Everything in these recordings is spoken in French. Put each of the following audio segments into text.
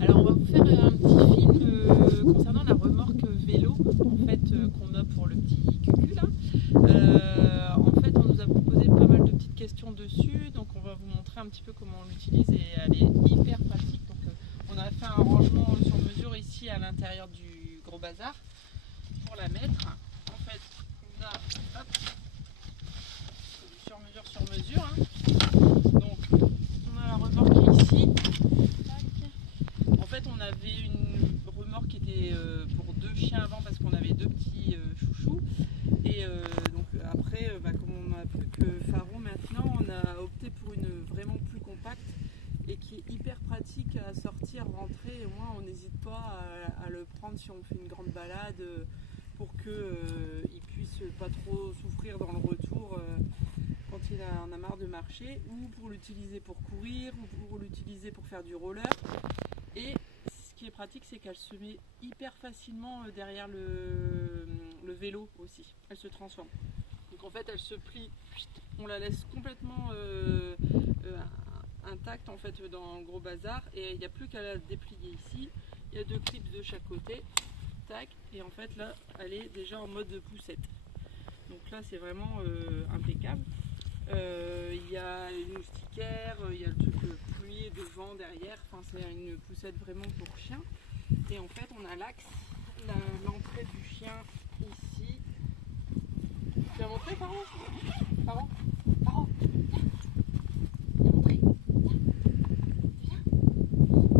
Alors on va vous faire un petit film concernant la remorque vélo en fait qu'on a pour le petit cucu là. En fait on nous a proposé pas mal de petites questions dessus, donc on va vous montrer un petit peu comment on l'utilise et elle est hyper pratique. Donc on a fait un rangement sur mesure ici à l'intérieur du gros bazar pour la mettre. En fait on a hop, sur mesure hein. Donc on a la remorque qui est ici. En fait, on avait une remorque qui était pour deux chiens avant parce qu'on avait deux petits chouchous. Et donc après, comme on n'a plus que Faro maintenant, on a opté pour une vraiment plus compacte et qui est hyper pratique à sortir, rentrer. Et au moins, on n'hésite pas à le prendre si on fait une grande balade pour qu'il puisse pas trop souffrir dans le retour quand il en a marre de marcher, ou pour l'utiliser pour courir, ou pour l'utiliser pour faire du roller. Et ce qui est pratique, c'est qu'elle se met hyper facilement derrière le vélo aussi. Elle se transforme. Donc en fait, elle se plie. On la laisse complètement intacte en fait dans le gros bazar. Et il n'y a plus qu'à la déplier ici. Il y a deux clips de chaque côté. Tac. Et en fait là, elle est déjà en mode poussette. Donc là, c'est vraiment impeccable. Il y a une moustiquaire, il y a le truc pluie devant, derrière, enfin c'est une poussette vraiment pour chien. Et en fait on a l'axe, l'entrée du chien ici. Tu vas montrer Faro? Faro? Faro? Viens montrer. Viens.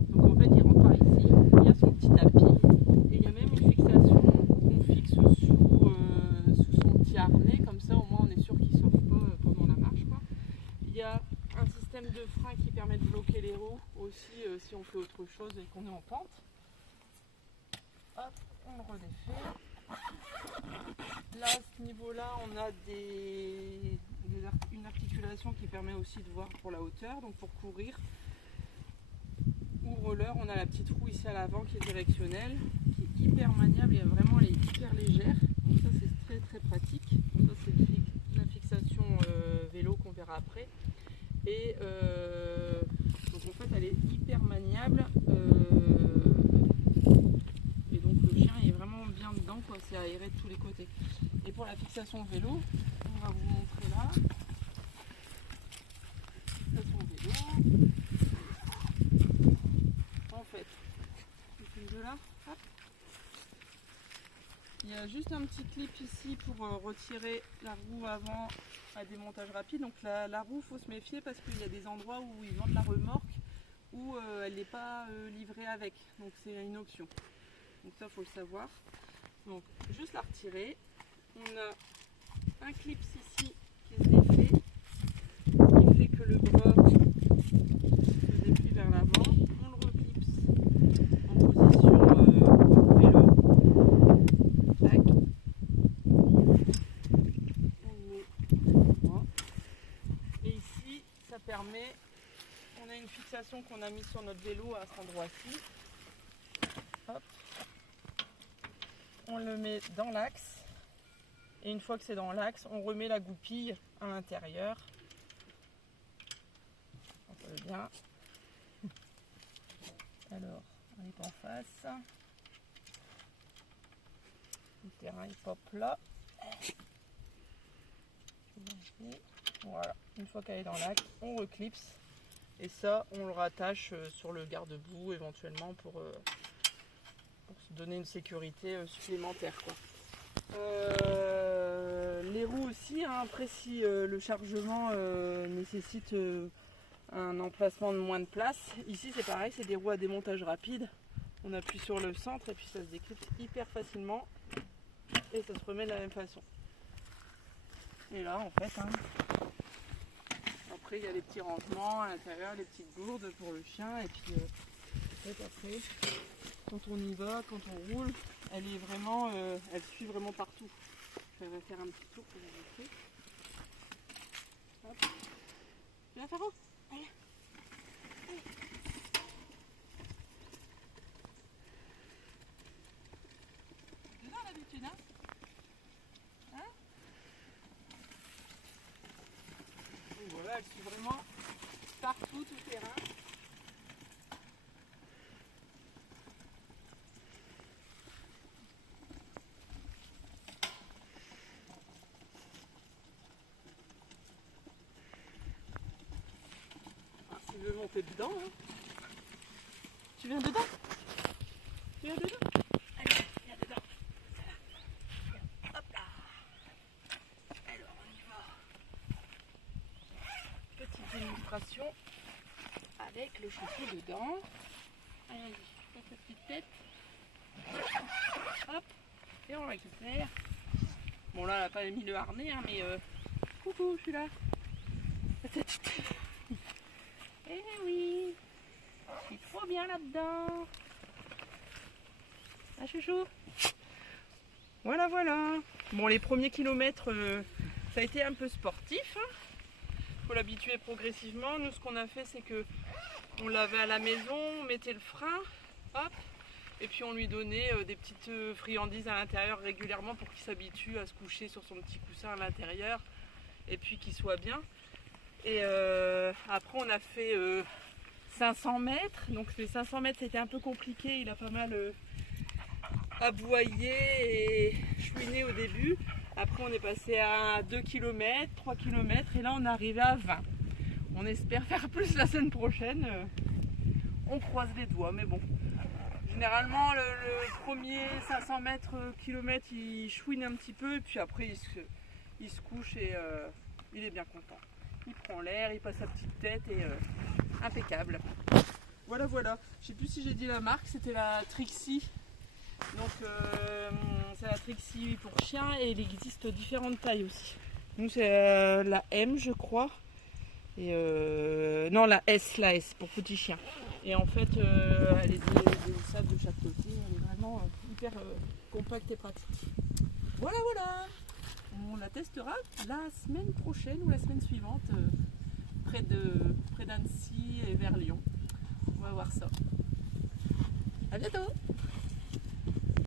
Donc en fait il rentre par ici, il y a son petit tapis et il y a même une fixation qu'on fixe sous son petit harnais, comme ça au moins on est sûr qu'il ne sauve pas pendant la marche quoi. Il y a un système de frein qui permet de bloquer les roues aussi si on fait autre chose et qu'on est en pente. Hop, on le redéfait. Là, à ce niveau-là, on a une articulation qui permet aussi de voir pour la hauteur, donc pour courir ou roller. On a la petite roue ici à l'avant qui est directionnelle, qui est hyper maniable et vraiment elle est hyper légère. Donc ça, c'est très très pratique. Donc ça, c'est la fixation vélo qu'on verra après. Et donc en fait elle est hyper maniable et donc le chien est vraiment bien dedans quoi, c'est aéré de tous les côtés. Et pour la fixation vélo, on va vous montrer là. Fixation vélo. En fait, de là, hop. Il y a juste un petit clip ici pour retirer la roue avant à démontage rapide. Donc la roue, il faut se méfier parce qu'il y a des endroits où ils vendent la remorque où elle n'est pas livrée avec. Donc c'est une option. Donc ça, il faut le savoir. Donc juste la retirer. On a un clip ici qui se défait, qui fait que le bras se déplie vers l'avant. On le reclipse en position vélo. Tac. Et ici, ça permet, on a une fixation qu'on a mise sur notre vélo à cet endroit-ci. Hop. On le met dans l'axe. Et une fois que c'est dans l'axe, on remet la goupille à l'intérieur. On peut bien. Alors, on est en face. Le terrain il pop là. Voilà, une fois qu'elle est dans l'axe, on reclipse. Et ça, on le rattache sur le garde-boue éventuellement pour se donner une sécurité supplémentaire quoi. Les roues aussi, hein, après si le chargement nécessite un emplacement de moins de place, ici c'est pareil, c'est des roues à démontage rapide. On appuie sur le centre et puis ça se décrypte hyper facilement et ça se remet de la même façon. Et là en fait, hein, après il y a les petits rangements à l'intérieur, les petites gourdes pour le chien et puis en fait après quand on y va, quand on roule, elle est vraiment, elle suit vraiment partout. Je vais faire un petit tour pour vous montrer. Hop. Viens Faro, allez. Allez. Dedans d'habitude, hein? Hein? Et voilà, elle suit vraiment partout, tout terrain. monter dedans. Hein. Tu viens dedans? Tu viens dedans? Allez, viens dedans. Hop là. Alors on y va. Petite démonstration avec le chouchou dedans. Allez, fais ta petite tête. Hop, et on récupère. Bon là, elle n'a pas mis le harnais, hein, mais coucou, je suis là. Eh oui, je suis trop bien là-dedans. Ah chouchou. Voilà, voilà. Bon, les premiers kilomètres, ça a été un peu sportif. Hein. Faut l'habituer progressivement. Nous, ce qu'on a fait, c'est que on l'avait à la maison, on mettait le frein, hop, et puis on lui donnait des petites friandises à l'intérieur régulièrement pour qu'il s'habitue à se coucher sur son petit coussin à l'intérieur et puis qu'il soit bien. Et après on a fait 500 mètres, donc les 500 mètres c'était un peu compliqué, il a pas mal aboyé et chouiné au début. Après on est passé à 2 km, 3 km et là on est arrivé à 20. On espère faire plus la semaine prochaine, on croise les doigts, mais bon. Généralement le premier 500 mètres kilomètre il chouine un petit peu et puis après il se couche et il est bien content. Il prend l'air, il passe sa petite tête et impeccable. Voilà, voilà. Je sais plus si j'ai dit la marque, c'était la Trixie. Donc c'est la Trixie pour chien et il existe différentes tailles aussi. Donc c'est la M je crois. Et non la S pour petit chien. Et en fait elle est des sacs de chaque côté, elle est vraiment hyper compacte et pratique. Voilà, voilà. On la testera la semaine prochaine ou la semaine suivante près d'Annecy et vers Lyon. On va voir ça. À bientôt.